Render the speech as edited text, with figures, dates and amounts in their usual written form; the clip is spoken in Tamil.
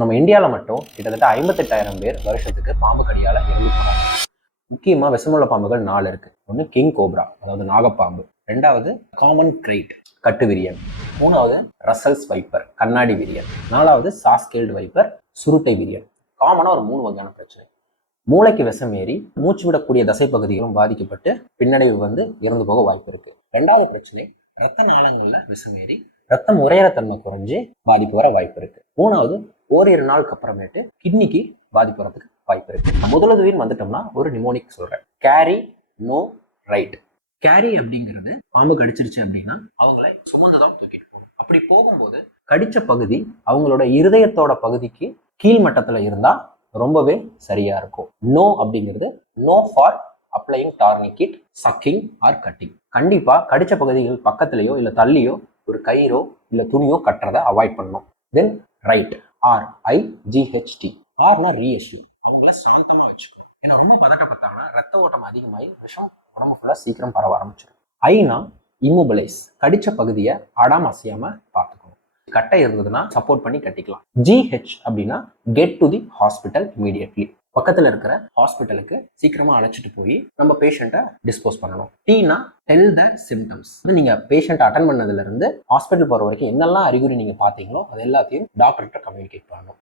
நம்ம இந்தியாவில் மட்டும் கிட்டத்தட்ட 58,000 பேர் வருஷத்துக்கு பாம்பு கடியால் இறந்து போகிறாங்க. முக்கியமாக விஷமுள்ள பாம்புகள் 4 இருக்கு. ஒன்று கிங் கோப்ரா, அதாவது நாகப்பாம்பு. 2வது காமன் கிரைட், கட்டு விரியன். 3வது ரசல்ஸ் வைப்பர், கண்ணாடி விரியன். 4வது சாஸ்கேல்டு வைப்பர், சுருட்டை விரியன். காமனாக ஒரு 3 வகையான பிரச்சனை. மூளைக்கு விஷம் ஏறி மூச்சு விடக்கூடிய தசை பகுதிகளும் பாதிக்கப்பட்டு பின்னடைவு வந்து இறந்து போக வாய்ப்பு இருக்கு. 2வது பிரச்சனை, ரத்த நாளங்கள்ல விஷம் ஏறி ரத்தம் உறையிற தன்மை குறைஞ்சு பாதிப்பு வர வாய்ப்பு இருக்கு. 3வது ஓரிரு நாளுக்கு அப்புறமேட்டு கிட்னிக்கு பாதிப்பு வரதுக்கு வாய்ப்பு இருக்கு. முதலுதவின்னு வந்துட்டோம்னா ஒரு நிமோனிக் சொல்றேன். Carry no right. கேரி அப்படிங்கிறது பாம்பு கடிச்சிருச்சு அப்படின்னா அவங்களை சுமந்துதான் தூக்கிட்டு போகணும். அப்படி போகும்போது கடிச்ச பகுதி அவங்களோட இருதயத்தோட பகுதிக்கு கீழ்மட்டத்துல இருந்தா ரொம்பவே சரியா இருக்கும். நோ அப்படிங்கிறது no for applying tourniquet, sucking or cutting. கண்டிப்பா கடிச்ச பகுதிகள் பக்கத்துலயோ இல்ல தள்ளியோ ஒரு கயிறோ இல்ல துணியோ கட்டுறதை அவாய்ட் பண்ணணும். தென் ரைட், RIGHT. ஆர்னா ரீஎஷ்யூ, அவங்கள சாந்தமா வச்சுக்கணும். ஏன்னா ரொம்ப பதட்டப்பட்டாங்கன்னா ரத்த ஓட்டம் அதிகமாகி விஷம் உடம்பு ஃபுல்லா சீக்கிரம் பரவ ஆரம்பிச்சிடும். ஐனா இம்மொபிலைஸ், கடிச்ச பகுதியை ஆடாம அசையாம பார்த்துக்கணும். கட்டை இருந்ததுன்னா சப்போர்ட் பண்ணி கட்டிக்கலாம். GH அப்படின்னா get to the hospital immediately. பக்கத்துல இருக்கிற ஹாஸ்பிட்டலுக்கு சீக்கிரமா அழைச்சிட்டு போய் நம்ம பேஷண்ட்டை டிஸ்போஸ் பண்ணணும். Tனா டெல் த சிம்டம்ஸ். நீங்க பேஷண்ட் அட்டன் பண்ணதுல இருந்து ஹாஸ்பிட்டல் போற வரைக்கும் என்னெல்லாம் அறிகுறி நீங்க பாத்தீங்களோ அது எல்லாத்தையும் டாக்டர்கிட்ட கம்யூனிகேட் பண்ணணும்.